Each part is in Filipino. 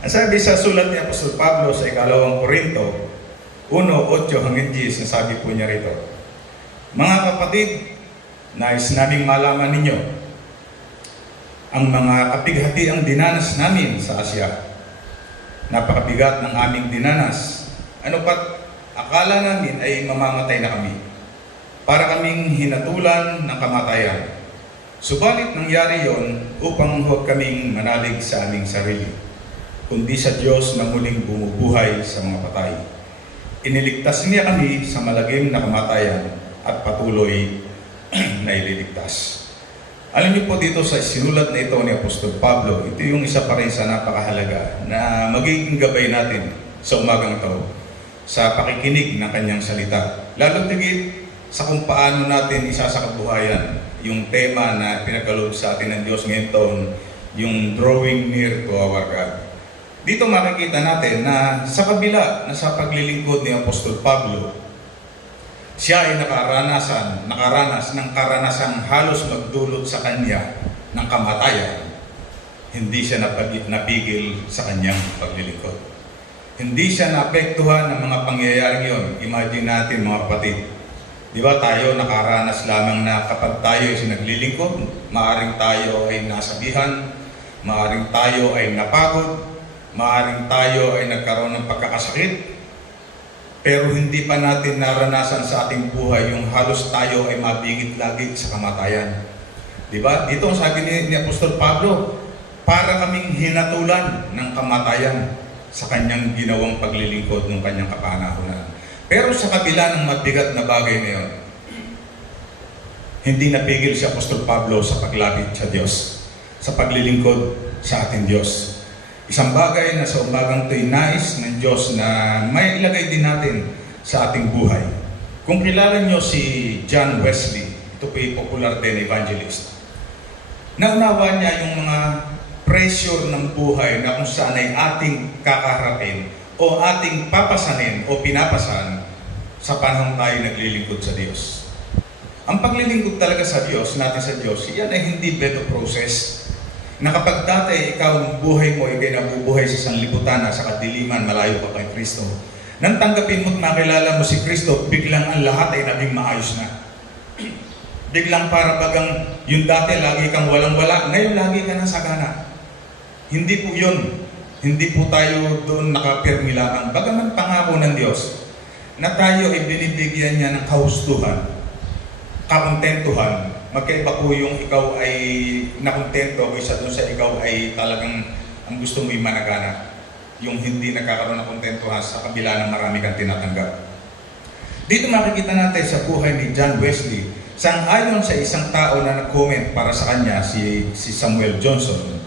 Ang sabi sa sulat ni Apostol Pablo sa ikalawang Korinto 1:8 hanggang 10, nasabi po niya rito, "Mga kapatid, nais naming malaman ninyo ang mga kapighatiang dinanas namin sa Asya. Napakabigat ng aming dinanas. Ano pat akala namin ay mamamatay na kami. Para kaming hinatulan ng kamatayan. Subalit nangyari yon upang huwag kaming manalig sa aming sarili, kundi sa Diyos na muling bumubuhay sa mga patay. Iniligtas niya kami sa malagim na kamatayan at patuloy na ililigtas." Alam niyo po dito sa sinulat na ito ni Apostol Pablo, ito yung isa pa rin sa napakahalaga na magiging gabay natin sa umagang ito sa pakikinig ng kanyang salita. Lalo tigit sa kung paano natin isasakabuhayan yung tema na pinagkaloob sa atin ng Diyos ngayon taon, yung drawing near to our God. Dito makikita natin na sa kabila na sa paglilingkod ni Apostol Pablo, siya ay nakaranas ng karanasang halos magdulot sa kanya ng kamatayan. Hindi siya napigil sa kanyang paglilingkod. Hindi siya naapektuhan ng mga pangyayaring yon. Imagine natin mga kapatid, di ba tayo nakaranas lamang na kapag tayo ay naglilingkod, maaring tayo ay nasabihan, maaring tayo ay napagod, maaring tayo ay nagkaroon ng pagkakasakit, pero hindi pa natin naranasan sa ating buhay yung halos tayo ay mabigit lagi sa kamatayan. Diba? Dito ang sabi ni Apostol Pablo, para kaming hinatulan ng kamatayan sa kanyang ginawang paglilingkod ng kanyang kapanahonan. Pero sa kabila ng mabigat na bagay na yun, hindi napigil si Apostol Pablo sa paglapit sa Diyos, sa paglilingkod sa ating Diyos. Isang bagay na sa umagang ito'y nais ng Diyos na may ilagay din natin sa ating buhay. Kung kilala nyo si John Wesley, ito po'y popular din evangelist. Naunawa niya yung mga pressure ng buhay na kung saan ay ating kakaharapin o ating papasanin o pinapasan sa panahon tayo naglilingkod sa Diyos. Ang paglilingkod talaga sa Diyos, natin sa Diyos, yan ay hindi beto process. Na kapag dati ikaw ng buhay mo ay nabubuhay sa sanlibutan sa kadiliman, malayo pa kay Kristo. Nang tanggapin mo at makilala mo si Kristo, biglang ang lahat ay naging maayos na. Biglang para bagang yung dati lagi kang walang-wala, ngayon lagi ka na sagana. Hindi po yun. Hindi po tayo doon nakapirmi lamang. Bagaman pangako ng Diyos na tayo ay binibigyan niya ng kahustuhan, kakontentuhan. Magkaiba po yung ikaw ay nakontento o isa doon sa ikaw ay talagang ang gusto mo yung managana. Yung hindi nagkakaroon ng kontentuhan sa kabila ng marami kang tinatanggap. Dito makikita natin sa buhay ni John Wesley, sang-ayon sa isang tao na nag-comment para sa kanya, si Samuel Johnson.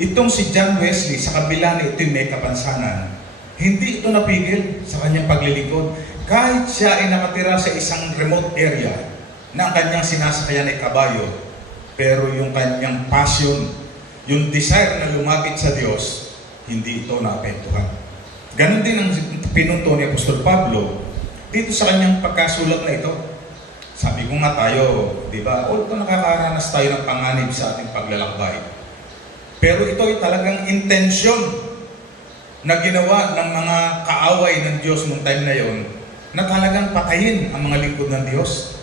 Itong si John Wesley, sa kabila na ito'y may kapansanan, hindi ito napigil sa kanyang paglilingkod. Kahit siya ay nakatira sa isang remote area, na ang kanyang sinasakyan ay kabayo, pero yung kanyang passion, yung desire na lumapit sa Diyos, hindi ito naapektuhan. Ganon din ang pinunto ni Apostol Pablo dito sa kanyang pagkasulat na ito. Sabi ko nga tayo, di ba, although nakakaranas tayo ng panganib sa ating paglalakbay, pero ito ay talagang intensyon na ginawa ng mga kaaway ng Diyos noong time na yon, na talagang patayin ang mga lingkod ng Diyos.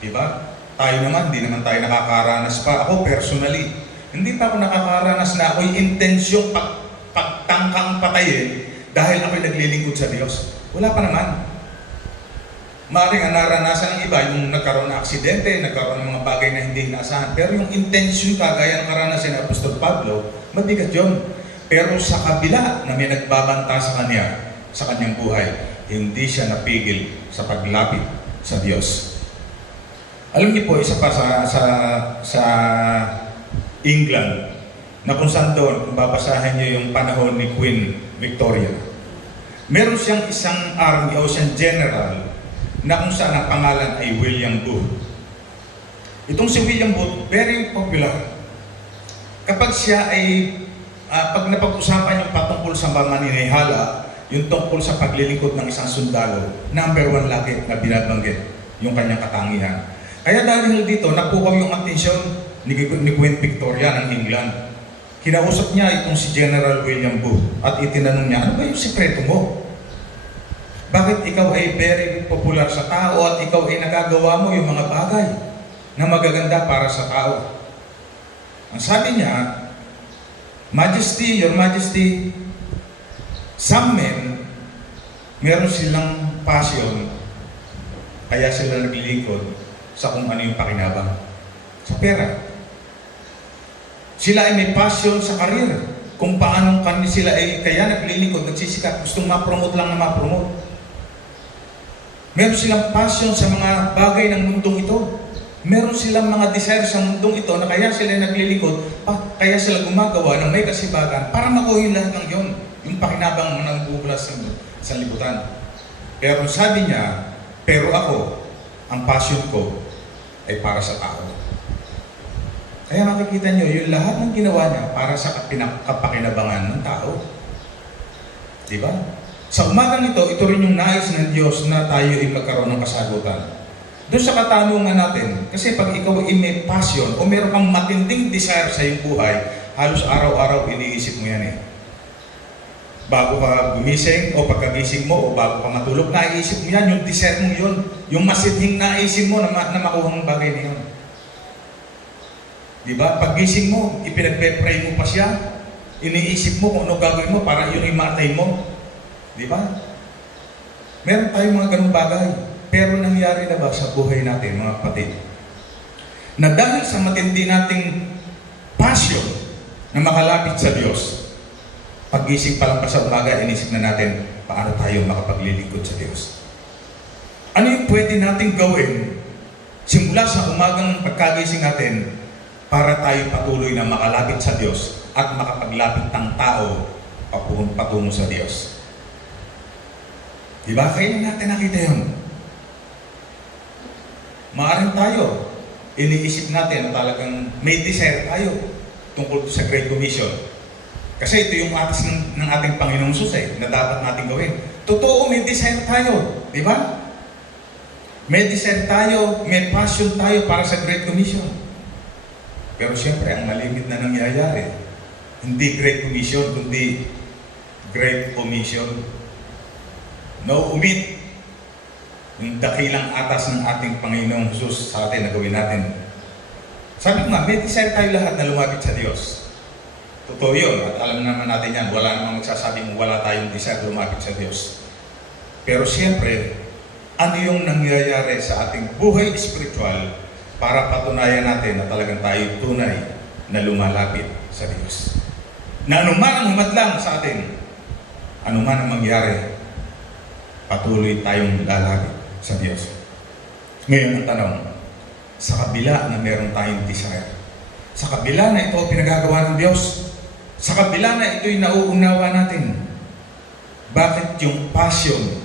Diba? Tayo naman, hindi naman tayo nakakaranas pa. Ako personally, hindi pa ako nakakaranas na ako'y intensyong pagtangkang patayin dahil ako'y naglilingkod sa Diyos. Wala pa naman. Maaaring ang naranasan ng iba, yung nagkaroon ng aksidente, nagkaroon ng mga bagay na hindi inaasahan. Pero yung intensyon kagaya ng karanasan ng Apostol Pablo, mabigat yun. Pero sa kabila na may nagbabanta sa kanya, sa kanyang buhay, hindi siya napigil sa paglapit sa Diyos. Alam niyo po, isa pa sa England, na kung saan doon, kung babasahin niyo yung panahon ni Queen Victoria, meron siyang isang army o siyang general na kung saan ang pangalan ay William Booth. Itong si William Booth, very popular. Kapag siya ay, pag napag-usapan yung patungkol sa maninihala, yung tungkol sa paglilingkod ng isang sundalo, number one lagi na binabanggit yung kanyang katangian. Kaya dahil dito, napukaw yung atensyon ni Queen Victoria ng England. Kinausap niya itong si General William Booth at itinanong niya, ano ba yung sikreto mo? Bakit ikaw ay very popular sa tao at ikaw ay nagagawa mo yung mga bagay na magaganda para sa tao? Ang sabi niya, Majesty, Your Majesty, some men, meron silang passion, kaya sila naglilingkod sa kung ano yung pakinabang. Sa pera. Sila ay may passion sa karir. Kung paano sila ay kaya naglilingkod, nagsisikap, gustong ma-promote lang na ma-promote. Meron silang passion sa mga bagay ng mundong ito. Meron silang mga desire sa mundong ito na kaya sila naglilingkod, kaya sila gumagawa ng may kasibagan para makuhin lahat ng yon, yung pakinabang ng bubulas sa libutan. Pero sabi niya, pero ako, ang passion ko ay para sa tao. Kaya makikita nyo, yung lahat ng ginawa niya para sa kapakinabangan ng tao. Diba? Sa umagang ito rin yung nais ng Diyos na tayo ay magkaroon ng kasagutan. Doon sa katanungan natin, kasi pag ikaw ay may passion o meron kang matinding desire sa iyong buhay, halos araw-araw iniisip mo yan eh. Bago ka gumising o pagkagising mo o bago ka matulog, naiisip mo yan, yung desire mo yun, yung masidhing naisip mo na makuha ng bagay na yun. Diba? Paggising mo, ipinagpe-pray mo pa siya, iniisip mo kung ano gagawin mo para yun imatay mo. Diba? Meron tayong mga ganung bagay. Pero nangyari na ba sa buhay natin, mga kapatid? Na dahil sa matindi nating passion na makalapit sa Diyos, paggising pa lang pa sa umaga, inisip na natin, paano tayo makapaglilingkod sa Diyos? Ano yung pwede nating gawin simula sa umagang pagkagising natin para tayo patuloy na makalapit sa Diyos at makapaglapit ng tao patungo sa Diyos? Diba? Kailan natin nakita yun? Maaring tayo, iniisip natin na talagang may desire tayo tungkol sa Great Commission. Kasi ito yung atas ng ating Panginoong Jesus na dapat natin gawin. Totoo, may desire tayo. Di ba? May desire tayo, may passion tayo para sa Great Commission. Pero siyempre, ang malimit na nangyayari, hindi Great Commission, kundi Great Commission. No omit. Yung dakilang atas ng ating Panginoong Jesus sa atin na gawin natin. Sabi ko nga, may desire tayo lahat na lumapit sa Diyos. Totoo yun, at alam naman natin yan, wala namang magsasabi mo wala tayong desire lumapit sa Diyos. Pero siyempre, ano yung nangyayari sa ating buhay spiritual para patunayan natin na talagang tayo tunay na lumalapit sa Diyos. Na anuman ang humadlang sa atin, anuman ang mangyari, patuloy tayong lalapit sa Diyos. Ngayon ang tanong, sa kabila na meron tayong desire, sa kabila na ito pinagagawa ng Diyos, sa kabila na ito'y nauunawa natin, bakit yung passion,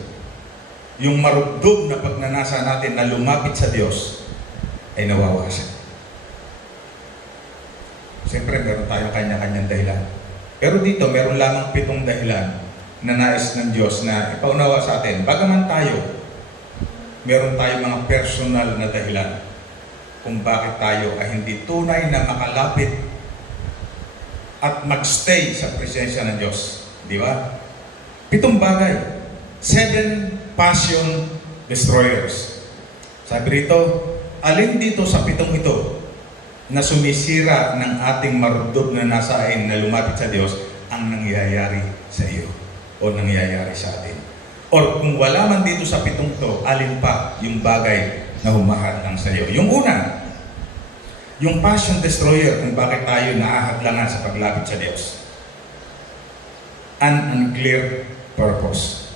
yung marugdog na pagnanasa natin na lumapit sa Diyos ay nawawasan? Siyempre, meron tayong kanya-kanyang dahilan. Pero dito, meron lamang 7 dahilan na nais ng Diyos na ipaunawa sa atin. Bagaman tayo, meron tayong mga personal na dahilan kung bakit tayo ay hindi tunay na makalapit at magstay sa presensya ng Diyos. Di ba? 7 bagay. 7 passion destroyers. Sabi rito, alin dito sa 7 ito na sumisira ng ating marudog na nasain na lumapit sa Diyos ang nangyayari sa iyo o nangyayari sa atin? Or kung wala man dito sa 7 to, alin pa yung bagay na humahadlang sa iyo? Yung una, yung passion destroyer kung bakit tayo naahadlangan sa paglapit sa Diyos. An unclear purpose.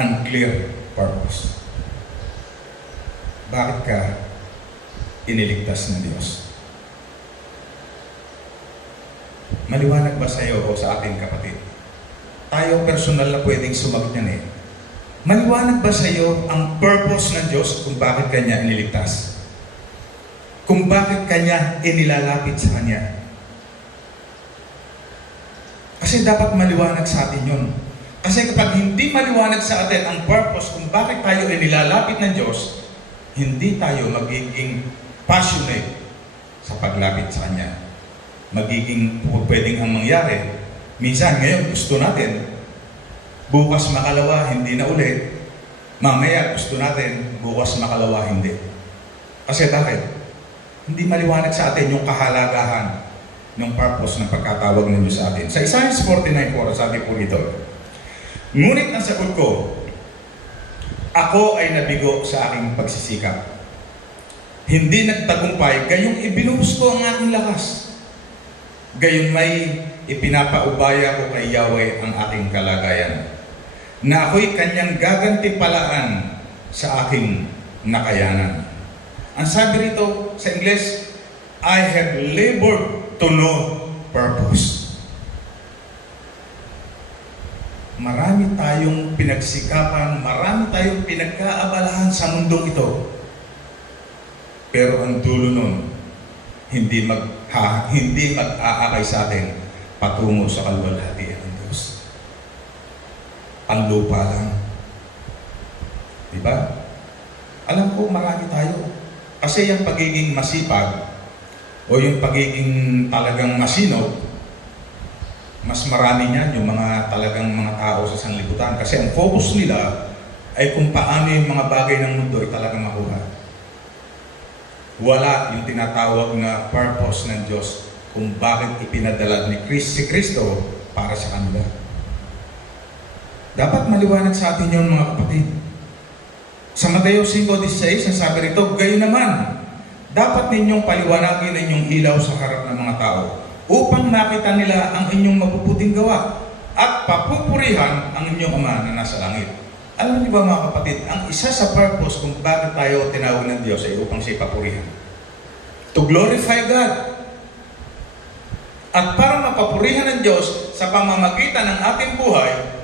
Unclear purpose. Bakit ka iniligtas ng Diyos? Maliwanag ba sa iyo o sa ating kapatid? Tayo personal na pwedeng sumagot yan eh. Maliwanag ba sa iyo ang purpose ng Diyos kung bakit Kanya iniligtas? Kung bakit Kanya inilalapit sa Kanya? Kasi dapat maliwanag sa atin yun. Kasi kapag hindi maliwanag sa atin ang purpose kung bakit tayo inilalapit ng Diyos, hindi tayo magiging passionate sa paglapit sa Kanya. magiging pwedeng ang mangyari. Minsan ngayon gusto natin, bukas makalawa, hindi na ulit. Mamaya gusto natin, bukas makalawa, hindi. Kasi bakit? Hindi maliwanag sa atin yung kahalagahan ng purpose ng pagkatawag ng Diyos sa atin. Sa Isaiah 49:4, sabi po rito, ngunit ang sagot ko, ako ay nabigo sa aking pagsisikap. Hindi nagtagumpay, gayong ibinuhos ko ang aking lakas. Gayon may ipinapaubaya ko kay Yahweh ang aking kalagayan, na ako'y kanyang gagantipalaan sa aking nakayanan. Ang sabi rito sa English, I have labored to no purpose. Marami tayong pinagsikapan, marami tayong pinagkaabalahan sa mundong ito. Pero ang dulo nun, hindi mag-aakay sa atin patungo sa kaluwalhatian ng Diyos. Ang lupa lang. Diba? Alam ko marami tayo. Kasi yung pagiging masipag o yung pagiging talagang masinop, mas marami niyan yung mga talagang mga tao sa sanlibutan. Kasi ang focus nila ay kung paano yung mga bagay ng mundo ay talagang makuha. Wala yung tinatawag na purpose ng Diyos kung bakit ipinadala ni si Kristo para sa kanila. Dapat maliwanag sa atin yun, mga kapatid. Sa Mateo 5:16, ang sabi rito, gayon naman, dapat ninyong paliwanagin ang inyong ilaw sa harap ng mga tao upang makita nila ang inyong mabubuting gawa at papupurihan ang inyong Ama na nasa langit. Alam niyo ba, mga kapatid, ang isa sa purpose kung bakit tayo tinawag ng Diyos ay upang siya papurihan. To glorify God. At para mapapurihan ng Diyos sa pamamagitan ng ating buhay,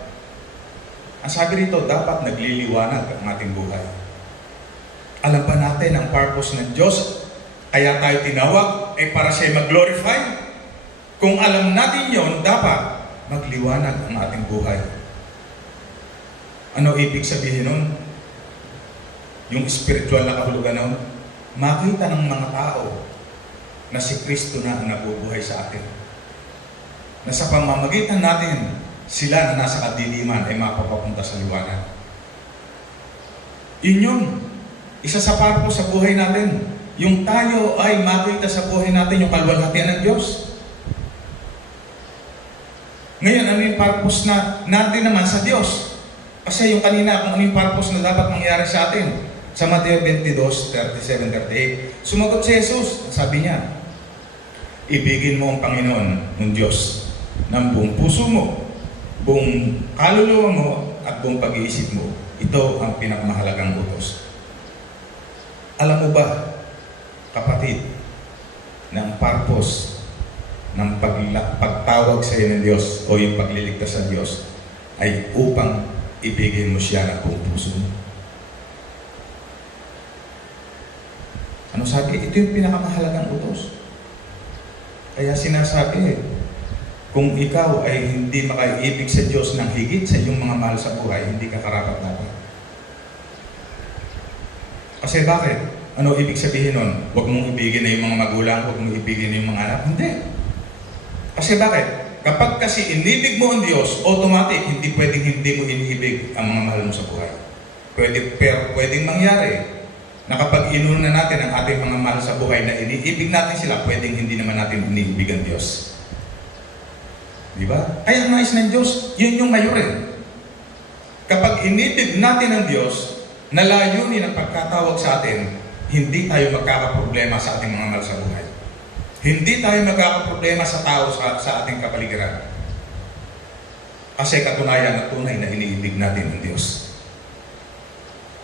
ang sabi rito, dapat nagliliwanag ang ating buhay. Alam ba natin ang purpose ng Diyos? Kaya tayo tinawag ay para siya mag-glorify? Kung alam natin yon, dapat magliwanag ang ating buhay. Ano ibig sabihin nun? Yung spiritual na kahulugan nun, makita ng mga tao na si Kristo na ang nabubuhay sa atin. Na sa pamamagitan natin, sila na nasa kadiliman ay mapapapunta sa liwanag. Yun yun. Isa sa purpose sa buhay natin. Yung tayo ay makita sa buhay natin yung kaluwalhatian ng Diyos. Ngayon, ano yung purpose na natin naman sa Diyos? Kasi yung kanina, kung ano yung purpose na dapat mangyari sa atin. Sa Mateo 22:37-38, sumagot si Jesus. Sabi niya, ibigin mo ang Panginoon ng Diyos ng buong puso mo, buong kaluluwa mo, at buong pag-iisip mo. Ito ang pinakamahalagang utos. Alam mo ba, kapatid, na ang purpose ng pagtawag sa iyo ng Diyos o yung pagliligtas sa Diyos ay upang ibigin mo siya ng buong puso mo. Ano sabi? Ito yung pinakamahalagang utos. Kaya sinasabi, kung ikaw ay hindi makaiibig sa Diyos ng higit sa iyong mga mahal sa buhay, hindi ka karapat-dapat. Kasi bakit? Ano ibig sabihin nun? Huwag mong ibigin na yung mga magulang, huwag mong ibigin na yung mga anak. Hindi. Kasi bakit? Kapag kasi inibig mo ang Diyos, automatic, hindi pwedeng hindi mo iniibig ang mga mahal mo sa buhay. Pwedeng mangyari na kapag inunan natin ang ating mga mahal sa buhay na iniibig natin sila, pwedeng hindi naman natin iniibig ang Diyos. Di ba? Kaya ang nais ng Diyos, yun yung mayurin. Kapag inibig natin ang Diyos, na layunin ang pagkatawag sa atin, hindi tayo magkakaproblema sa ating mga mahal sa buhay. Hindi tayo magkakaproblema sa tao sa ating kapaligiran. Kasi katunayan na tunay na iniibig natin ang Diyos.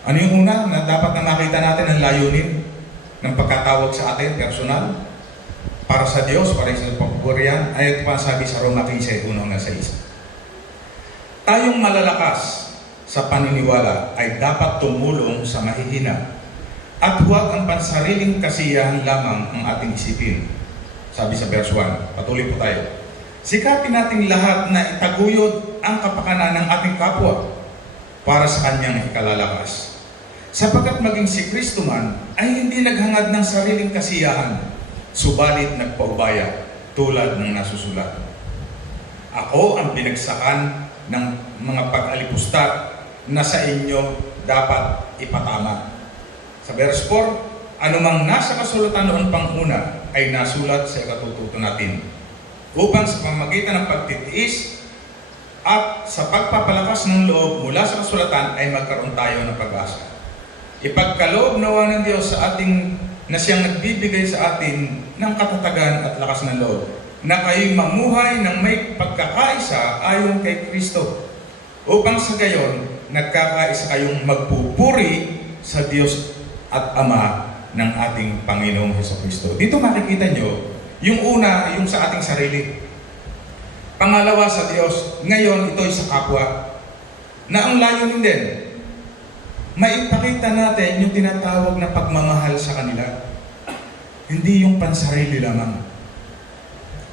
Ano yung una na dapat na makita natin ang layunin ng pagkatawag sa atin, personal? Para sa Diyos, para sa papurihan, ay ito pa sabi sa Roma 15:1-6. Tayong malalakas sa paniniwala ay dapat tumulong sa mahihina at huwag ang pansariling kasiyahan lamang ang ating isipin. Sabi sa verse 1, patuloy po tayo. Sikapin natin lahat na itaguyod ang kapakanan ng ating kapwa para sa kanyang ikalalakas. Sapagkat maging si Kristo man ay hindi naghangad ng sariling kasiyahan, subalit nagpaubaya tulad ng nasusulat. Ako ang binagsakan ng mga pag-alipustat na sa inyo dapat ipatama. Sa verse 4, anumang nasa kasulatan noon pang una ay nasulat sa ikatututo natin, upang sa pamamagitan ng pagtitiis at sa pagpapalakas ng loob mula sa kasulatan ay magkaroon tayo ng pag-asa. Ipagkaloob nawa ng Diyos sa ating na siyang nagbibigay sa atin ng katatagan at lakas ng loob, na kayo'y mamuhay ng may pagkakaisa ayon kay Kristo, upang sa gayon nagkakaisa kayong magpupuri sa Diyos at Ama ng ating Panginoong Hesukristo. Dito makikita nyo, yung una, yung sa ating sarili. Pangalawa sa Diyos, ngayon ito'y sa kapwa, na ang layunin din, maipakita natin yung tinatawag na pagmamahal sa kanila. Hindi yung pansarili lamang.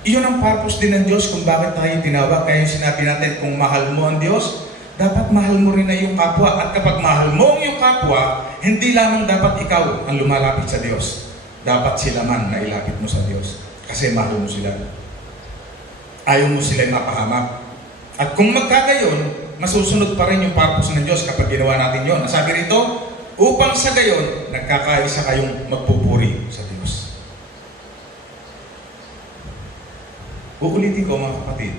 Iyon ang purpose din ng Diyos kung bakit tayo tinawag. Kaya yung sinabi natin, kung mahal mo ang Diyos, dapat mahal mo rin na yung kapwa. At kapag mahal mo ang yung kapwa, hindi lamang dapat ikaw ang lumalapit sa Diyos. Dapat sila man na ilapit mo sa Diyos. Kasi mahal mo sila. Ayaw mo sila mapahamak. At kung magkagayon, masusunod pa rin yung purpose ng Diyos kapag ginawa natin yon. Nasabi rito, upang sa gayon, nagkakaisa kayong magpupuri sa Diyos. Uulitin ko mga kapatid,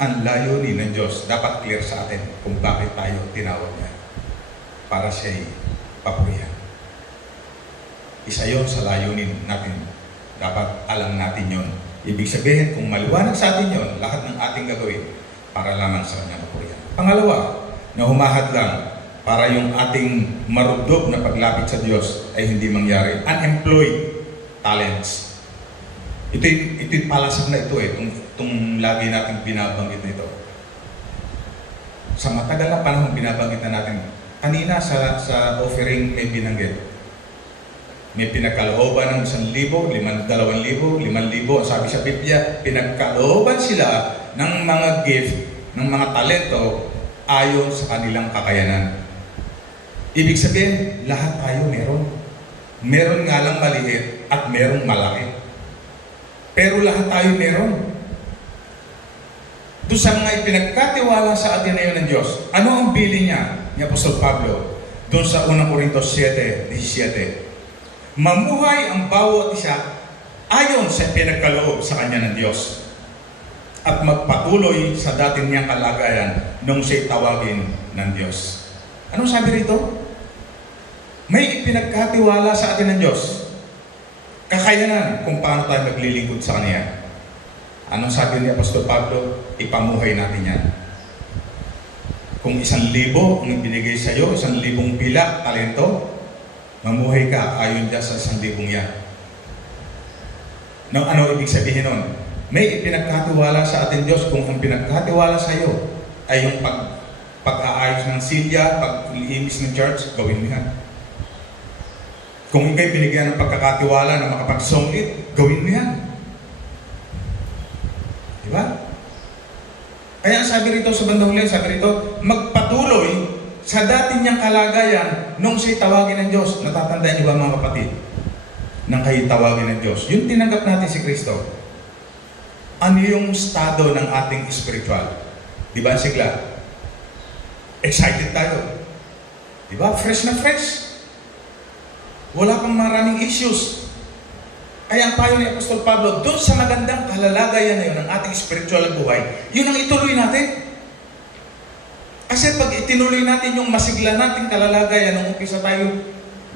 ang layunin ng Diyos dapat clear sa atin kung bakit tayo tinawag niya. Para siya'y papurihan. Isa yon sa layunin natin. Dapat alam natin yon. Ibig sabihin, kung maliwanag sa atin yon, lahat ng ating gagawin para lamang sa kanyang papurihan. Pangalawa, na humahad lang para yung ating marubdob na paglapit sa Diyos ay hindi mangyari. Unemployed talents. Ito'y palasag na ito itong lagi nating binabanggit nito. Sa matagal na panahon binabanggit na natin. Kanina sa offering may binanggit. May pinagkalooban ng 1,000, 2,000, 5,000. Sabi sa Biblia, pinagkalooban sila ng mga gift, ng mga talento ayon sa kanilang kakayanan. Ibig sabihin, lahat tayo meron. Meron nga lang maliit at merong malaki. Pero lahat tayo meron. Doon sa mga ipinagkatiwala sa atin na yun ng Diyos, ano ang bili niya, ni Apostol Pablo, doon sa 1 Corintios 7:17? Mamuhay ang bawat isa ayon sa pinagkaloob sa kanya ng Diyos, at magpatuloy sa dating niyang kalagayan nung siya'y tawagin ng Diyos. Anong sabi rito? May ipinagkatiwala sa atin ng Diyos. Kakayanan kung paano tayo maglilingkod sa Kanya. Anong sabi ni Apostol Pablo? Ipamuhay natin yan. Kung 1,000 ang ibinigay sa iyo, 1,000 pila, talento, mamuhay ka ayon dyan sa 1,000 yan. Ano ibig sabihin nun? May ipinagkatiwala sa atin Diyos. Kung ang pinagkatiwala sa iyo ay yung pag-aayos ng silya, pag-liimis ng church, gawin mo yan. Kung ikay binigyan ng pagkakatiwala na makapagsungit, gawin mo yan. Diba? Kaya sabi rito sa bandang huli, sabi rito, magpatuloy sa dati niyang kalagayan nung siya'y tawagin ng Diyos. Natatandaan niyo ba mga kapatid? Nang kayo tawagin ng Diyos. Yung tinanggap natin si Kristo. Ano yung estado ng ating spiritual? Diba, sigla? Excited tayo. Diba? Fresh na fresh. Wala pang maraming issues. Kaya ang payo ni Apostol Pablo, doon sa magandang kalalagayan na yun ng ating spiritual buhay, yun ang ituloy natin. Kasi pag itinuloy natin yung masigla nating kalalagayan nung umpisa tayo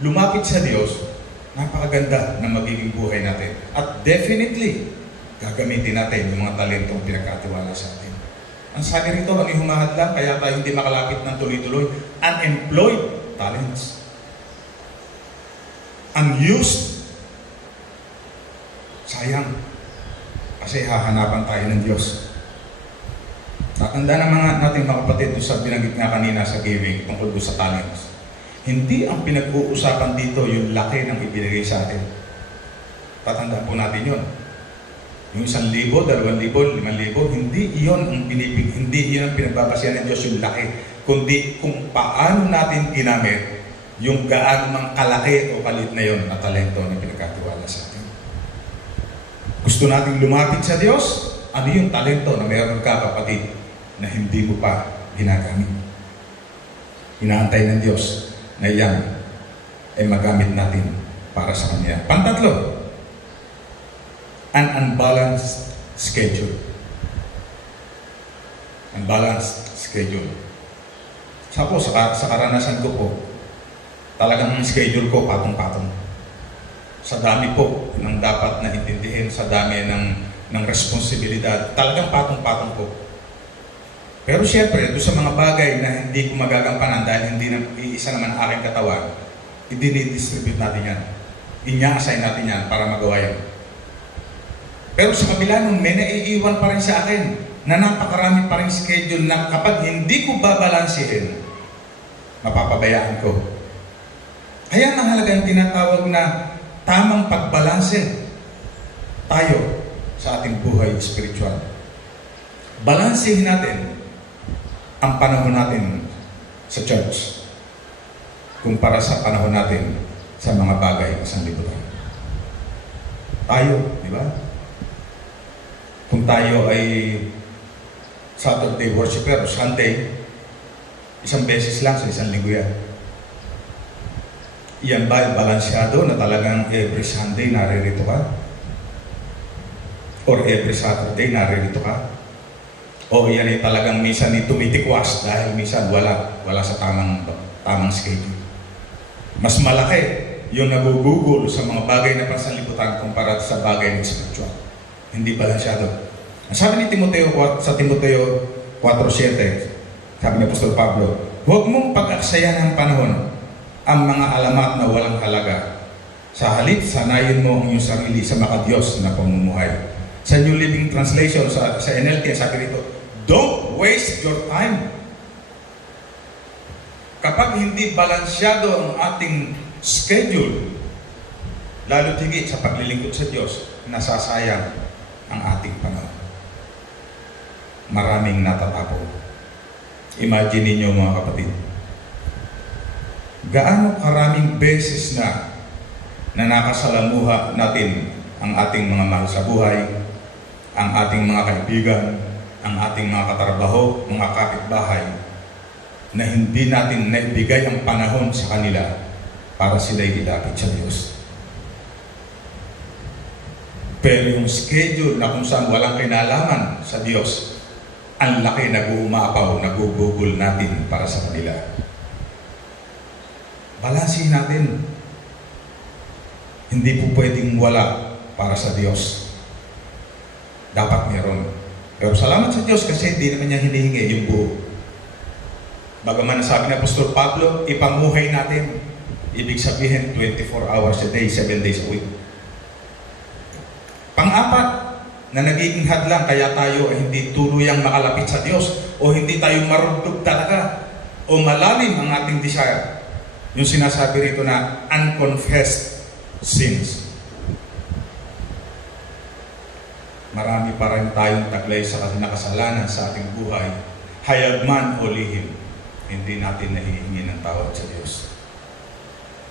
lumapit sa Diyos, napakaganda ng magiging buhay natin. At definitely, gagamitin natin yung mga talentong pinagkatiwala sa atin. Ang sabi rito, ang humahad lang, kaya tayo hindi makalapit ng tuloy-tuloy. Unemployed talents. Unused. Sayang. Kasi hahanapan tayo ng Diyos. Tatanda ng mga nating mga kapatid doon sa binanggit nga kanina sa giving tungkol sa talents. Hindi ang pinag-uusapan dito yung laki ng ibinigay sa atin. Tatanda po natin yun. Yung 1,000, 2,000, 5,000, hindi iyon ang hindi iyon ang pinagbabasihan ng Diyos yung laki, kundi kung paano natin ginamit yung gaano mang kalaki o kalit na yon na talento na pinagkatiwala sa atin. Gusto gusto nating lumapit sa Diyos, ano yung talento na meron ka, kapatid, na hindi mo pa ginagamit? Inaantay ng Diyos na yan ay magamit natin para sa Kanya. Pantatlo, an unbalanced schedule. Unbalanced schedule. Sa karanasan ko po, talagang ang schedule ko patong-patong. Sa dami po ng dapat na intindihin, sa dami ng responsibilidad, talagang patong-patong po. Pero siyempre, doon sa mga bagay na hindi ko magagampanan dahil hindi na iisa naman ang aking katawan, i-distribute natin yan. Inya-assign natin yan para magawa yan. Pero sa kabila nun, may naiiwan pa rin sa akin na napakarami pa rin schedule na kapag hindi ko babalansihin, mapapabayaan ko. Kaya mahalaga ang tinatawag na tamang pagbalanse tayo sa ating buhay spiritual. Balansehin natin ang panahon natin sa church kumpara sa panahon natin sa mga bagay sa sanlibutan. Tayo, di ba? Kung tayo ay Saturday worshiper, Sunday, isang beses lang sa isang linggo yan. Iyan ba balansyado na talagang every Sunday naririto ka? Or every Saturday naririto ka? O yan ay talagang minsan tumitikwas dahil minsan wala sa tamang schedule. Mas malaki yung nagugugol sa mga bagay na pansanlibutan kumpara sa bagay ng spiritual. Hindi balansyado. Sabi ni Timoteo sa Timoteo 4:7, sabi ni Apostol Pablo, huwag mong pag-aksayan ng panahon ang mga alamat na walang halaga. Sa halip, sanayin mo ang iyong sarili sa makadiyos na pamumuhay. Sa New Living Translation, sa NLT, sabi rito, don't waste your time. Kapag hindi balansyado ang ating schedule, lalo higit sa paglilingkod sa Diyos, nasasayang ang ating panahon. Maraming natatapon. Imagine ninyo mga kapatid, gaano karaming beses na nakasalamuha natin ang ating mga mahal sa buhay, ang ating mga kaibigan, ang ating mga katrabaho, mga kapitbahay, na hindi natin naibigay ang panahon sa kanila para sila'y ilapit sa Diyos. Pero yung schedule na kung saan walang kinalaman sa Diyos, ang laki nag-uumapaw, nagugugol natin para sa kanila. Balansin natin. Hindi po pwedeng wala para sa Diyos. Dapat meron. Pero salamat sa Diyos kasi hindi naman niya hinihingi yung buo. Bagaman sabi ni Apostol Pablo, ipamuhay natin. Ibig sabihin, 24 hours a day, 7 days a week. Pang-apat, na nagiging hadlang kaya tayo ay hindi tuluyang makalapit sa Diyos o hindi tayo marugtog talaga o malalim ang ating desire. Yung sinasabi rito na unconfessed sins. Marami pa rin tayong taglay sa nakasalanan sa ating buhay, hayag man o lihim, hindi natin nahihingi ng tawad sa Diyos.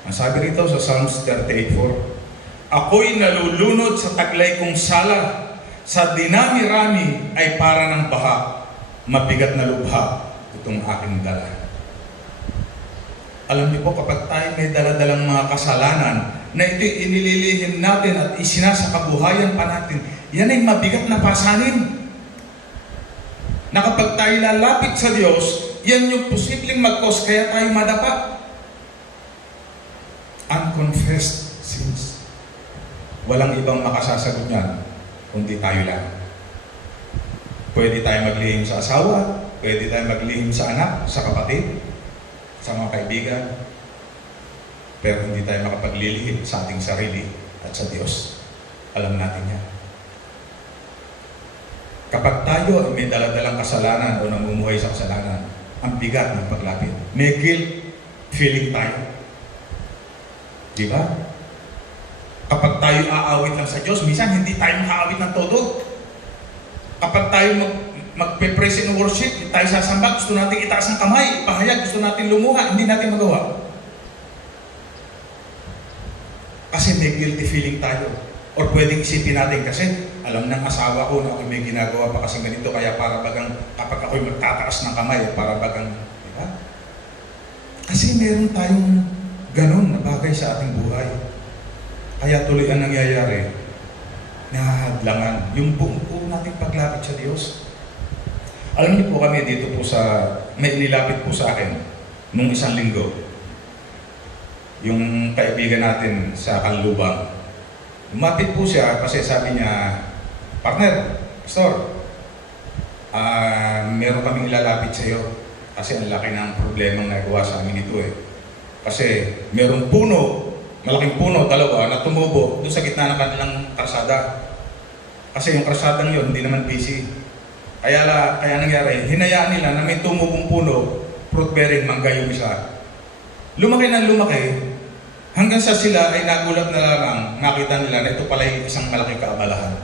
Ang sabi rito sa Psalms 38:4, ako'y nalulunod sa taglay kong sala, sa dinami-rami ay para ng baha, mabigat na lubha itong aking dala. Alam niyo po, kapag tayo may daladalang mga kasalanan na ito inililihim natin at isinasa kabuhayan pa natin, yan ay mabigat na pasanin. Na kapag tayo lalapit sa Diyos, yan yung posibleng mag-cause kaya tayo madapa. Unconfessed sins. Walang ibang makasasagot niyan kundi tayo lang. Pwede tayo maglihim sa asawa, pwede tayo maglihim sa anak, sa kapatid, sa mga kaibigan, pero hindi tayo makapaglilihim sa ating sarili at sa Diyos. Alam natin yan. Kapag tayo ay may daladalang kasalanan o namumuhay sa kasalanan, ang bigat ng paglapit. May guilt feeling tayo. Di ba? Kapag tayo aawit lang sa Diyos, minsan hindi tayo makaawit ng todo. Kapag tayo magpe-praise and worship, tayo sasamba, gusto natin itaas ang kamay, ipahayag, gusto natin lumuha, hindi natin magawa. Kasi may guilty feeling tayo. Or pwedeng isipin natin kasi alam ng asawa ko na ako may ginagawa pa kasi ganito, kaya para bagang kapag ako'y magtataas ng kamay, para bagang, di ba? Kasi meron tayong ganun na bagay sa ating buhay. Kaya tuloy ang nangyayari, nahahadlangan yung buong nating paglapit sa Diyos. Alam niyo po kami dito po may nilapit po sa akin nung isang linggo. Yung kaibigan natin sa Kanlubang. Lumapit po siya kasi sabi niya, partner, pastor, meron kaming ilalapit sa iyo kasi ang laki ng problemang nagawa sa amin ito eh. Kasi merong puno, malaking puno, dalawa, na tumubo doon sa gitna ng kanilang karsada. Kasi yung karsadang yun, hindi naman busy. Kaya nangyari, hinayaan nila na may tumubong puno, fruit bearing, mangga yung isa. Lumaki ng lumaki, hanggang sa sila ay nagulat na lamang, nakita nila na ito pala yung isang malaking kaabalahan.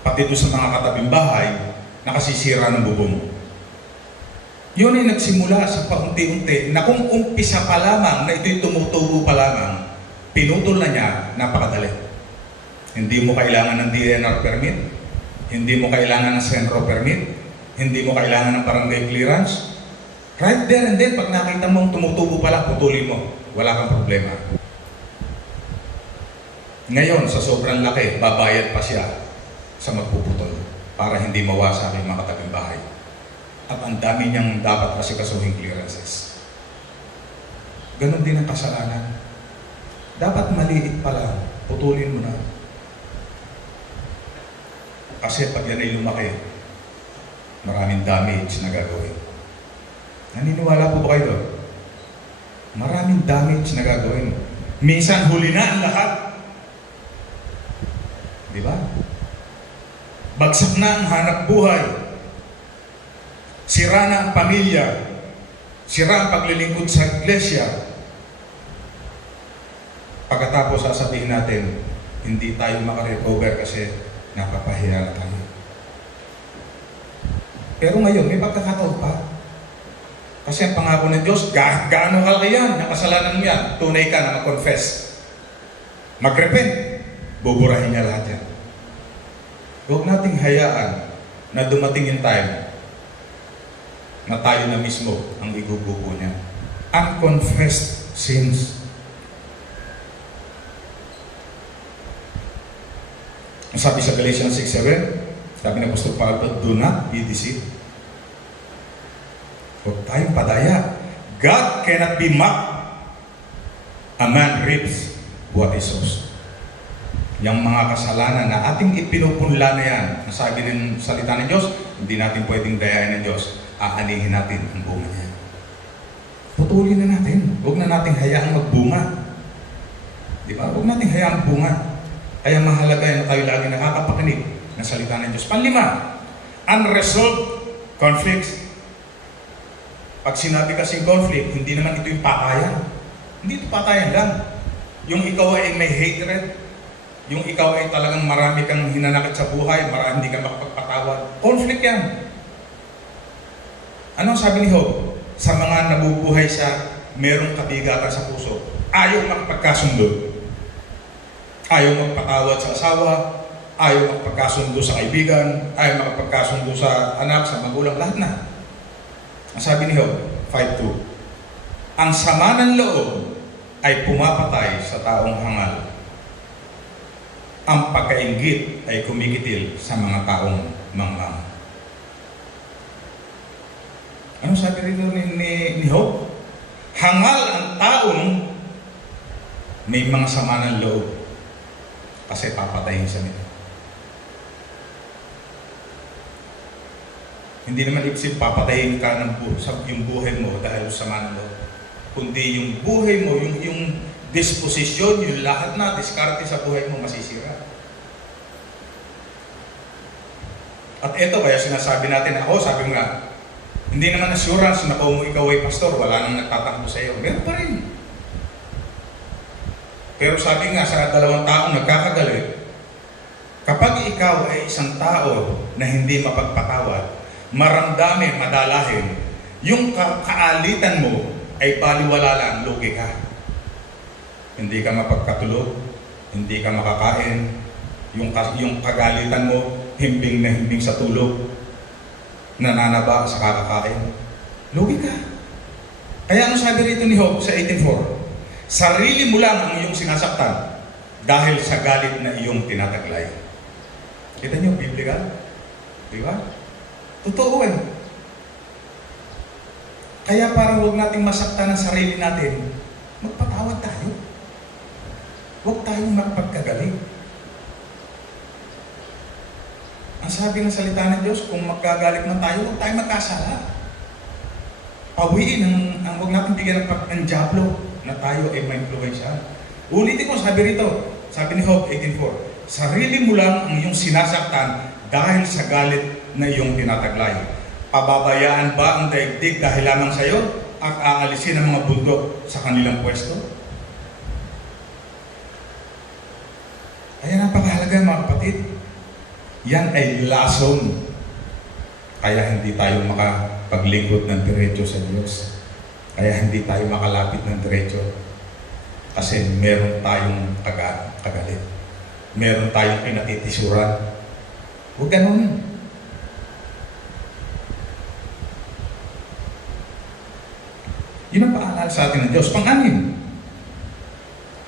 Pati doon sa mga katabing bahay, nakasisira ng bubong. Yun ay nagsimula sa paunti-unti na kung umpisa pa lamang na ito'y tumutubo pa lamang, pinutol na niya, napakadali. Hindi mo kailangan ng DNR permit, hindi mo kailangan ng Senro permit, hindi mo kailangan ng barangay clearance. Right there and then, pag nakita mong tumutubo pa lang, putulin mo. Wala kang problema. Ngayon, sa sobrang laki, babayad pa siya sa magpuputol para hindi mawasak yung mga katabing bahay. At ang dami niyang dapat asikasuhin clearances. Ganon din ang kasalanan. Dapat maliit pa lang, putulin mo na. Kasi pag yan ay lumaki, maraming damage na gagawin. Naniniwala po ba kayo doon? Maraming damage na gagawin. Minsan huli na ang lahat. Di ba? Bagsak na ang hanap buhay. Sira na ang pamilya. Sira ang paglilingkod sa iglesia. Pagkatapos sasabihin natin, hindi tayo makarecover kasi napapahiya na tayo. Pero ngayon, may pagkakataon pa. Kasi ang pangako ng Diyos, gaano kalaki yan, ang kasalanan mo yan, tunay ka na mag-confess. Mag-repent, buburahin niya lahat yan. Huwag nating hayaan na dumating yung time na tayo na mismo ang igugubo niya. Unconfessed sins. Ang sabi sa Galatians 6:7, sabi ng Apostol Pablo, do not be deceived. Huwag tayong padaya. God cannot be mocked. A man reaps what he sows. Yung mga kasalanan na ating ipinupunla na yan, na sabi ng salita ng Diyos, hindi natin pwedeng dayain ng Diyos, aanihin natin ang bunga niya. Putulin na natin. Huwag na nating hayaang magbunga. Di ba? Huwag nating hayaang bunga. Kaya mahalaga na tayo lagi nakakapakinig ng salita ng Diyos. Panlima, unresolved conflicts. Pag sinabi kasing conflict, hindi naman ito yung patayan. Hindi ito patayan lang. Yung ikaw ay may hatred, yung ikaw ay talagang marami kang hinanakit sa buhay, marami hindi ka makapagpatawad. Conflict yan. Anong sabi ni Job? Sa mga nabubuhay siya, merong kabigatan sa puso. Ayaw makapagkasundo. Ayaw magpatawad sa asawa, ayaw makapagkasundo sa kaibigan, ayaw makapagkasundo sa anak, sa magulang, lahat na. Ang sabi ni Job, 5:2, ang sama ng loob ay pumapatay sa taong hangal. Ang pagkainggit ay kumikitil sa mga taong mangmang. Anong sabi rito ni Job? Hangal ang taong may mga sama ng loob kasi papatayin siya nila. Hindi naman ibig papatayin ka ng yung buhay mo dahil sa sama ng loob. Kundi yung buhay mo, yung disposisyon, yung lahat na diskarte sa buhay mo masisira. At ito kaya sinasabi natin, ako sabi mo nga, hindi naman assurance na kung ikaw ay pastor, wala nang nagtatakbo sa iyo. Meron pa rin. Pero sabi nga sa dalawang taong nagkakagalit, kapag ikaw ay isang tao na hindi mapagpatawad, maramdamin, madalahin, yung kaalitan mo ay baliwala lang, lugi ka. Hindi ka mapagkatulog, hindi ka makakain, yung kagalitan mo, himbing na himbing sa tulog, nananaba sa kakakain. Lugi ka. Kaya ano sabi rito ni Job sa 18:4? Sarili mo lang ang iyong sinasaktan dahil sa galit na iyong tinataglay. Kita niyo, biblical? Di ba? Totoo eh. Kaya para huwag nating masaktan ang sarili natin, magpatawad tayo. Huwag tayong magpagkagaling. Ang sabi ng salita ng Diyos, kung magkagalit man tayo, huwag tayong magkasala. Pawiin ang huwag natin bigyan ng diablo na tayo ay may influensya. Ulitin ko, sabi rito, sabi ni Job 18:4, sarili mo lang ang iyong sinasaktan dahil sa galit na iyong tinataglay. Pababayaan ba ang daigdig dahil lamang sa iyo at aalisin ang mga bundok sa kanilang pwesto? Kaya napakahalaga mga kapatid, yan ay lason. Kaya hindi tayo makapaglingkod ng diretso sa Diyos. Kaya hindi tayo makalapit ng diretso. Kasi meron tayong kagalit. Meron tayong pinatitisuran. Huwag ganun. Yun ang paalala sa atin ng Diyos. Pang-anim,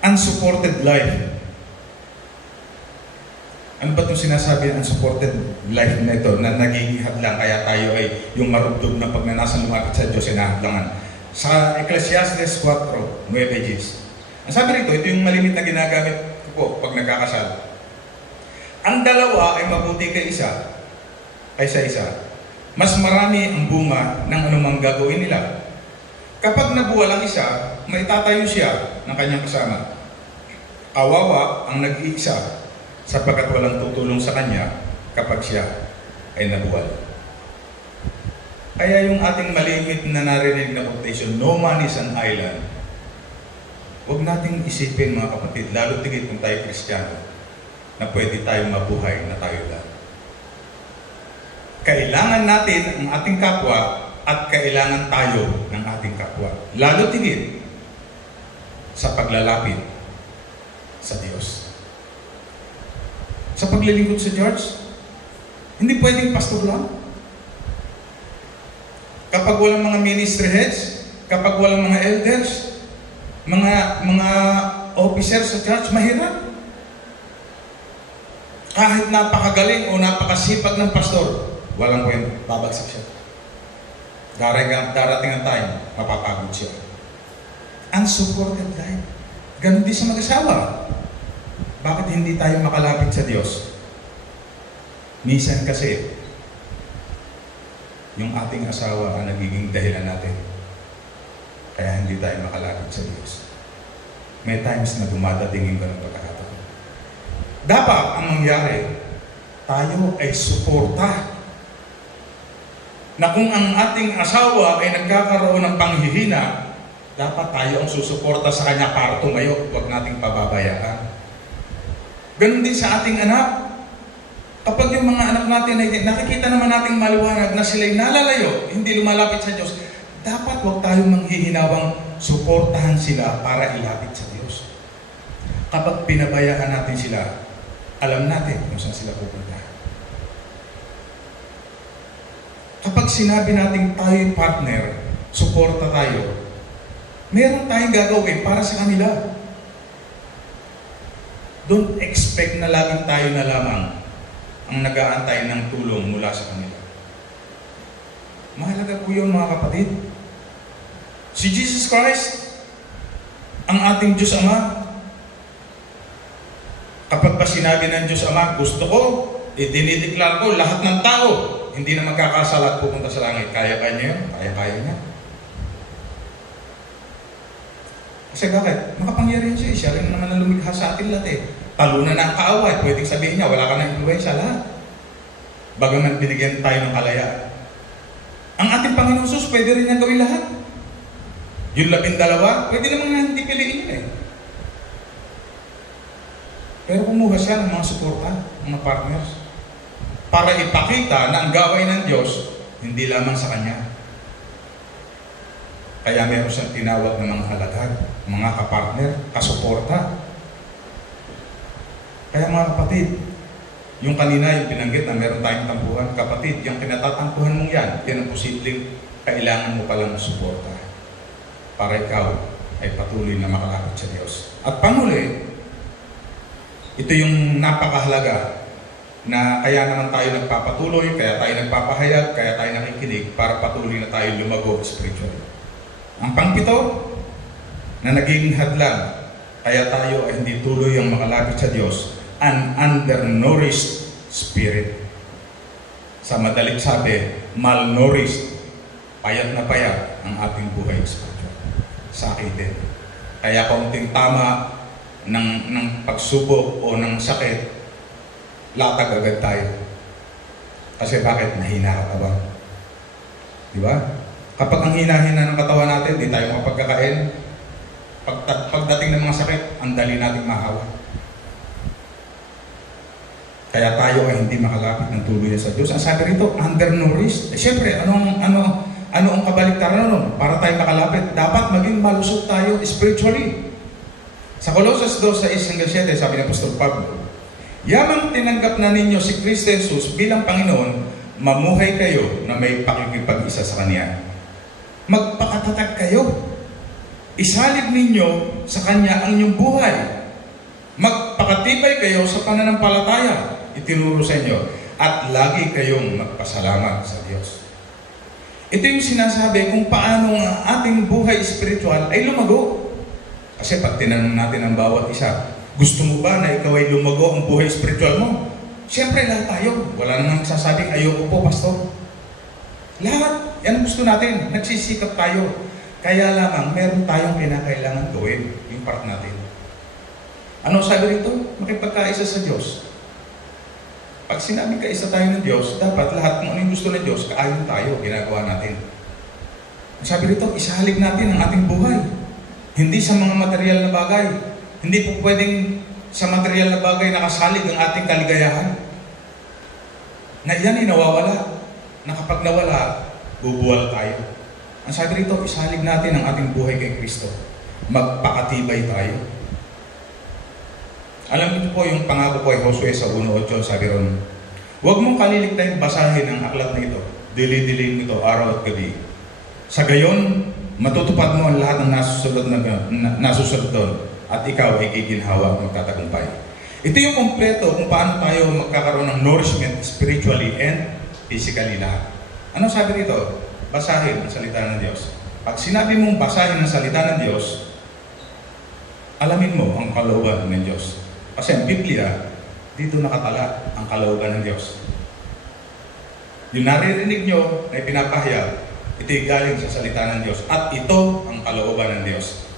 unsupported life. Ano ba itong sinasabi ng unsupported life na ito na nagiging hadlang kaya tayo ay yung marugdog na pagnanasang lumapit sa Diyos ay nahadlangan? Sa Ecclesiastes 4:9. Ang sabi rito, ito yung malimit na ginagamit ko po pag nagkakasal. Ang dalawa ay mabuti kaysa isa. Mas marami ang bunga ng anumang gagawin nila. Kapag nabuwal ang isa, maitatayo siya ng kanyang kasama. Kawawa ang nag-iisa sapagkat walang tutulong sa kanya kapag siya ay nabuwal. Kaya yung ating malimit na narinig na quotation, no man is an island, huwag nating isipin mga kapatid, lalo tigit kung tayo Kristiyano, na pwede tayong mabuhay na tayo lang. Kailangan natin ang ating kapwa at kailangan tayo ng ating kapwa. Lalo tigit sa paglalapit sa Diyos. Sa paglilingkod sa church, hindi pwedeng pastor lang. Kapag walang mga ministry heads, kapag walang mga elders, mga officers sa church, mahirap. Kahit napakagaling o napakasipag ng pastor, walang kwento, babagsak siya. Darating ang time, mapapagod siya. Unsupported life. Ganon din sa mag-asawa. Bakit hindi tayo makalapit sa Diyos? Minsan kasi, yung ating asawa ang nagiging dahilan natin. Kaya hindi tayo makalapit sa Diyos. May times na dumadating yung ganong pagkakataon. Dapat ang mangyari, tayo ay suporta. Na kung ang ating asawa ay nagkakaroon ng panghihina, dapat tayo ang susuporta sa kanya para tumayo. Huwag nating pababayaan. Ganon din sa ating anak. Kapag yung mga anak natin ay nakikita naman nating maliwanag na sila'y nalalayo, hindi lumalapit sa Diyos, dapat huwag tayong manghihinawang suportahan sila para ilapit sa Diyos. Kapag pinabayaan natin sila, alam natin kung saan sila pupunta. Kapag sinabi natin tayo'y partner, suporta tayo, meron tayong gagawin para sa kanila. Don't expect na laging tayo na lamang ang nag-aantay ng tulong mula sa kanila. Mahalaga po yun mga kapatid. Si Jesus Christ, ang ating Diyos Ama, kapag pa sinabi ng Diyos Ama, gusto ko, dinideklar ko lahat ng tao, hindi na magkakasala at pupunta sa langit. Kaya niya yun? Kaya niya. Kasi bakit? Makapangyarihan siya. Siya rin naman ang lumikha sa atin lahat eh. Talunan na ang kaaway. Pwedeng sabihin niya, wala ka na influensya lahat. Bagaman binigyan tayo ng kalayaan. Ang ating Panginoon Jesus, pwede rin niya gawin lahat. Yung 12, pwede naman nga hindi piliin yun eh. Pero kumuha siya ng mga suporta, mga partners, para ipakita na ang gawain ng Diyos, hindi lamang sa Kanya. Kaya meron siyang tinawag ng mga alagad, mga kapartner, kasuporta. Kaya mga kapatid, yung kanina yung binanggit na meron tayong tampuhan, kapatid, yung kinatatampuhan mong yan ang posibleng kailangan mo palang suporta para ikaw ay patuloy na makalapit sa Diyos. At panghuli, ito yung napakahalaga na kaya naman tayo nagpapatuloy, kaya tayo nagpapahayag, kaya tayo nakikinig para patuloy na tayo lumago spiritually. Ang pangpito na naging hadlang kaya tayo ay hindi tuloy ang makalapit sa Diyos, an undernourished spirit. Sa madaling sabi, malnourished, payat na payat ang ating buhay spiritual. Sa akin din. Kaya kaunting tama ng pagsubok o ng sakit, latag agad tayo. Kasi bakit? Mahina ang katawan. Di ba? Kapag ang hina-hina ng katawan natin, di tayo makapagkakain. Pagdating ng mga sakit, ang dali nating mahawa. Kaya tayo ay hindi makalapit ng tuluyan sa Diyos. Ang sabi rito, undernourished. Siyempre, ano ang kabaliktaran nun? Para tayo makalapit, dapat maging malusog tayo spiritually. Sa Colossus 2:6-7, sabi ng Apostol Pablo, yamang tinanggap na ninyo si Kristo Jesus bilang Panginoon, mamuhay kayo na may pakikipag-isa sa Kanya. Magpakatatag kayo. Isalib ninyo sa Kanya ang inyong buhay. Magpakatibay kayo sa pananampalataya, itinuro sa inyo, at lagi kayong magpasalamat sa Diyos. Ito yung sinasabi kung paano ang ating buhay spiritual ay lumago. Kasi pag tinanong natin ang bawat isa, gusto mo ba na ikaw ay lumago ang buhay spiritual mo? Siyempre lahat tayo. Wala nang magsasabing, ayoko po, pastor. Lahat. Yan gusto natin. Nagsisikap tayo. Kaya lamang, meron tayong kinakailangan gawin. Yung part natin. Ano sabi rito? Makipagkaisa sa Diyos. Pag sinabi kaisa tayo ng Diyos, dapat lahat kung ano yung gusto ng Diyos, kaayon tayo, ginagawa natin. Sabi rito, isahalip natin ang ating buhay. Hindi sa mga material na bagay. Hindi po pwedeng sa material na bagay nakasalig ang ating kaligayahan. Na yan ay nawawala. Na kapag nawala, bubuwal tayo. Ang sabi rito, isalig natin ang ating buhay kay Kristo. Magpakatibay tayo. Alam niyo po yung pangako ko ay Josue sa 1:8, sabi ron, huwag mong kaliligtahin basahin ang aklat na ito. Dili-dilim nito araw at gabi. Sa gayon, matutupad mo ang lahat ng nasusunod doon at ikaw ay giginhawa at magtatagumpay. Ito yung kompleto kung paano tayo magkakaroon ng nourishment spiritually and physically lahat. Ano sabi dito? Basahin ang salita ng Diyos. Pag sinabi mong basahin ang salita ng Diyos, alamin mo ang kalooban ng Diyos. Kasi ang Biblia, dito nakatala ang kalooban ng Diyos. Yung naririnig nyo na ipinapahayag, ito'y galing sa salita ng Diyos. At ito ang kalooban ng Diyos.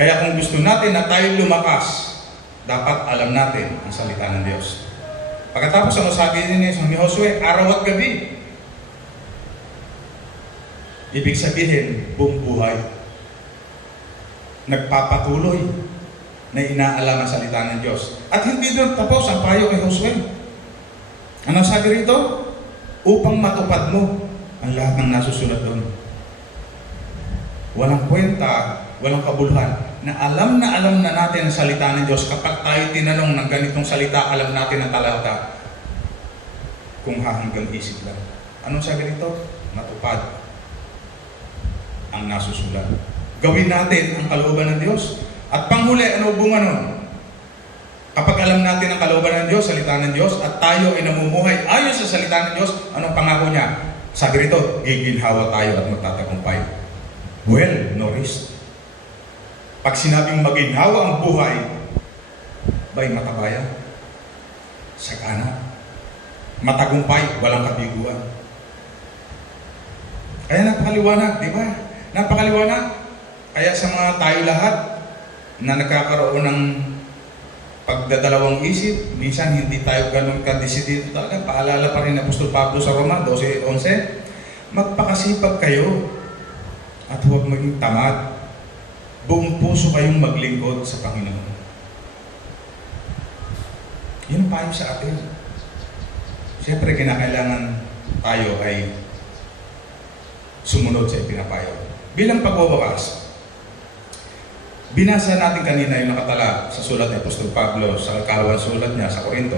Kaya kung gusto natin na tayo lumakas, dapat alam natin ang salita ng Diyos. Pagkatapos ang sabi ni Josue, araw at gabi. Ibig sabihin, buong buhay. Nagpapatuloy na inaalam ang salita ng Diyos. At hindi doon tapos ang payo kay Josue. Ano sabi rito? Upang matupad mo ang lahat ng nasusulat doon. Walang kwenta, walang kabuluhan. Na alam na natin ang salita ng Diyos. Kapag tayo tinanong ng ganitong salita, alam natin ang talata. Kung hahanggang isip lang. Anong sabi rito? Matupad ang nasusulat. Gawin natin ang kalooban ng Diyos. At panghuli, ano bunga nun? Kapag alam natin ang kalooban ng Diyos, salita ng Diyos, at tayo ay namumuhay ayon sa salita ng Diyos, anong pangako niya? Sabi rito, giginhawa tayo at magtatagumpay. Well nourished. Pag sinabing maginhawa ang buhay, ba'y matabayan? Sagana. Matagumpay, walang kabiguan. Kaya napakaliwanag, di ba? Napakaliwanag. Kaya sa mga tayo lahat na nagkakaroon ng pagdadalawang isip, minsan hindi tayo ganun kadesidido talaga. Paalala pa rin ng Apostol Pablo sa Roma 12:11, magpakasipag kayo at huwag maging tamad. Buong puso kayong maglingkod sa Panginoon. Yun payo sa atin. Siyempre, kinakailangan tayo ay sumunod sa ipinapayo. Bilang pagwawakas, Binasa natin kanina yung nakatala sa sulat ni Apostol Pablo sa ikalawang sulat niya sa Korinto,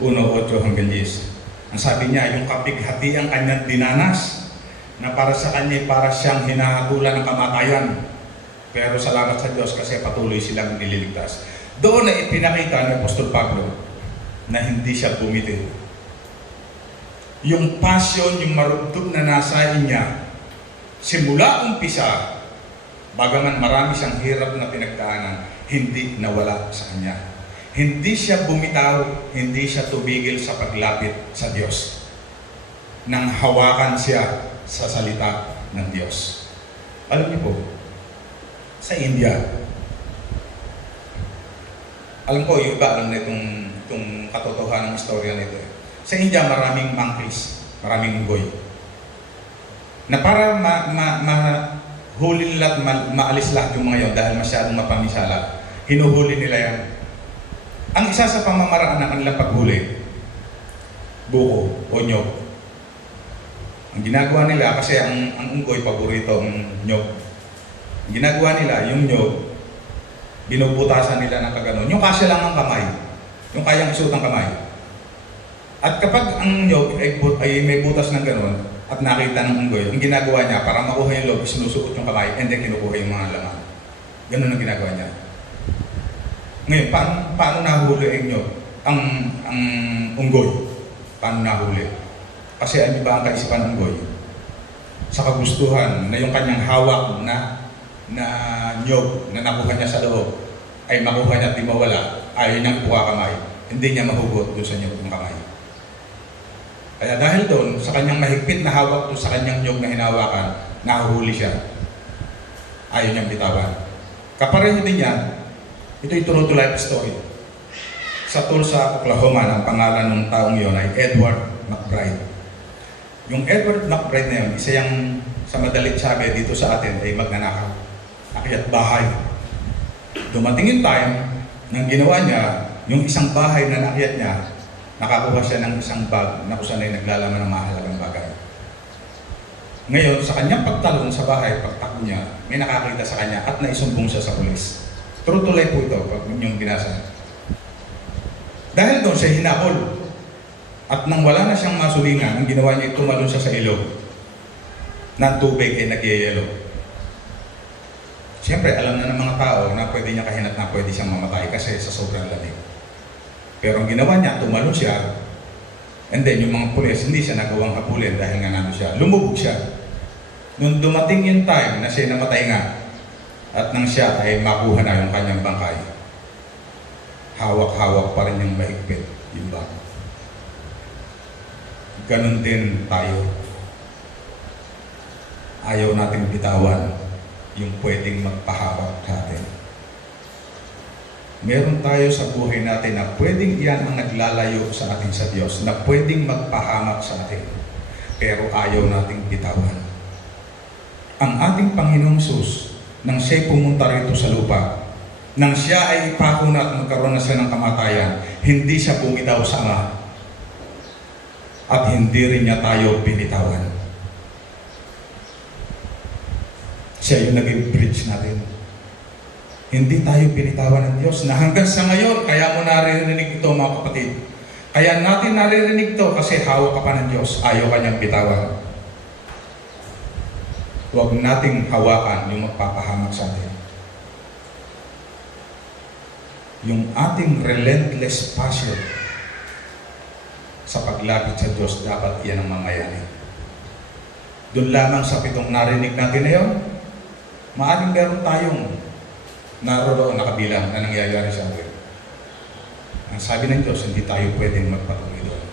1:8 hanggang 10. Ang sabi niya, yung kapighati ang kanyang dinanas, na para sa kanya para siyang hinahatulan ng kamatayan. Pero salamat sa Diyos kasi patuloy silang nililigtas. Doon na ipinakita ni Apostol Pablo na hindi siya bumitiw. Yung passion, yung marugtog na nasa niya, simula umpisa, bagaman marami siyang hirap na pinagdaanan, hindi nawala sa kanya. Hindi siya bumitaw, hindi siya tumigil sa paglapit sa Diyos. Nang hawakan siya sa salita ng Diyos. Alam niyo po, sa India, alam ko yung iba alam na itong katotohanan ng istorya nito. Sa India, maraming monkeys, maraming unggoy. Na para mahuli nila at maalis lahat yung mga yun dahil masyadong mapamisala, hinuhuli nila yan. Ang isa sa pamamaraan ng kanilang paghuli, buko o nyog. Ang ginagawa nila, kasi ang unggoy, paborito ang nyog. Ang ginagawa nila, yung nyog, binubutasan nila ng kaganon. Yung kasya lang ang kamay, yung kayang isuot ng kamay. At kapag ang nyog ay may butas ng ganon, at nakita ng unggoy, ang ginagawa niya, para makuha yung loob, sinusuot yung kamay, and then kinukuha yung mga laman. Ganon ang ginagawa niya. Ngayon, paano nahuli ang nyog? Ang unggoy, paano nahuli? Kasi ano ba ang kaisipan ng unggoy? Sa kagustuhan na yung kanyang hawak na nyog na nakuha niya sa loob, ay makuha niya at di mawala, ayaw niyang kuha kamay, hindi niya mahugot doon sa nyog ng kamay. Kaya dahil doon, sa kanyang mahigpit na hawak doon sa kanyang nyog na hinawakan, nahuhuli siya. Ayaw niyang bitawan. Kapareho din yan, ito'y true to life story. Sa Tulsa, Oklahoma, ang pangalan ng taong yon ay Edward McBride. Yung Edward McBride na yun, isa yung sa madalit sabi dito sa atin ay magnanakaw. Akyat bahay. Dumating yung time nang ginawa niya, yung isang bahay na nakyat niya, nakakuha siya ng isang bag na kung saan ay naglalaman ng mahalagang bagay. Ngayon, sa kanyang pagtalon sa bahay, pagtakbo niya, may nakakita sa kanya at naisumbong siya sa pulis. True to life po ito, pag inyong binasa. Dahil doon siya hinabol. At nang wala na siyang masulingan, ang ginawa niya, tumalon siya sa ilog. Na tubig ay nagyayelo. Siyempre, alam na ng mga tao na pwede niya kahinat na pwede siyang mamatay kasi sa sobrang lamig. Pero ang ginawa niya, tumalon siya, and then yung mga pulis, hindi siya nagawang habulin dahil nga nandun siya. Lumubog siya. Nung dumating yung time na siya namatay nga, at nang siya ay makuha na yung kanyang bangkay, hawak-hawak pa rin yung mahigpit yung bangkay. Ganon din tayo. Ayaw nating bitawan yung pwedeng magpahawak sa atin. Meron tayo sa buhay natin na pwedeng iyan ang naglalayo sa atin sa Diyos, na pwedeng magpahamak sa atin, pero ayaw nating bitawan. Ang ating Panginoong Hesus, nang siya'y pumunta rito sa lupa, nang siya ay ipako na at magkaroon na siya ng kamatayan, hindi siya bumitaw sa Ama, at hindi rin niya tayo binitawan. Siya yung naging bridge natin. Hindi tayo binitawan ng Diyos na hanggang sa ngayon, kaya mo naririnig ito mga kapatid. Kaya natin naririnig ito kasi hawak ka pa ng Diyos, ayaw kanyang bitawan. Huwag nating hawakan yung magpapahamak sa atin. Yung ating relentless passion sa paglapit sa Diyos, dapat yan ang mamayanin. Doon lamang sa 7 narinig natin na yun, maaaring meron tayong naroon nakabilang na nangyayari sa atin. Ang sabi ng Diyos, hindi tayo pwedeng magpatuloy doon.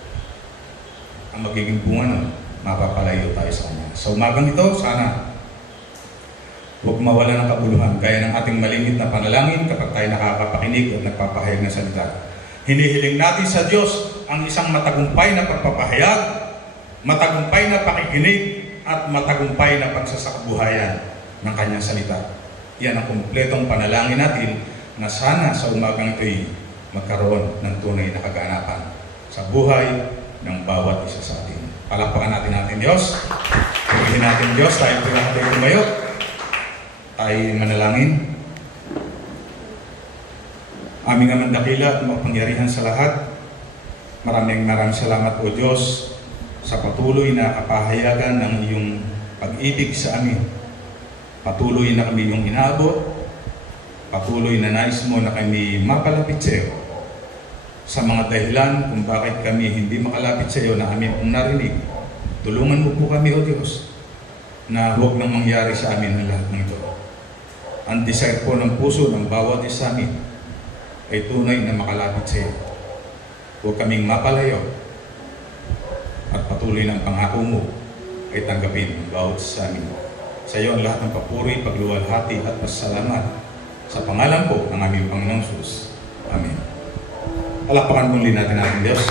Ang magiging bunga nun, mapapalayo tayo sa Kanya. Sa umagang ito, sana huwag mawala ng kabuluhan gaya ng ating malingit na panalangin kapag tayo nakakapakinig at nagpapahayag ng salita. Hinihiling natin sa Diyos ang isang matagumpay na pagpapahayag, matagumpay na pakikinig, at matagumpay na pagsasakabuhayan ng Kanyang salita. Yan ang kumpletong panalangin natin na sana sa umagang ito'y magkaroon ng tunay na kaganapan sa buhay ng bawat isa sa atin. Palakpakan natin Diyos. Purihin natin Diyos. Tayo po lahat ay tumayo. Tayo manalangin. Aming amang dakila at mapangyarihan sa lahat, maraming salamat o Diyos sa patuloy na kapahayagan ng iyong pag-ibig sa amin. Patuloy na kami iyong inaabot, patuloy na nais mo na kami mapalapit sa iyo sa mga dahilan kung bakit kami hindi makalapit sa iyo na amin pong narinig. Tulungan mo po kami, O Diyos, na huwag nang mangyari sa amin ang lahat ng ito. Ang desire po ng puso ng bawat isa amin ay tunay na makalapit sa iyo. Huwag kaming mapalayo at patuloy ng pangako mo ay tanggapin ang bawat sa amin. Sa iyo ang lahat ng papuri, pagluwalhati at pasalamat sa pangalan po ng aming Panginoong Jesus. Amen. Palakpakan muli natin ang Diyos.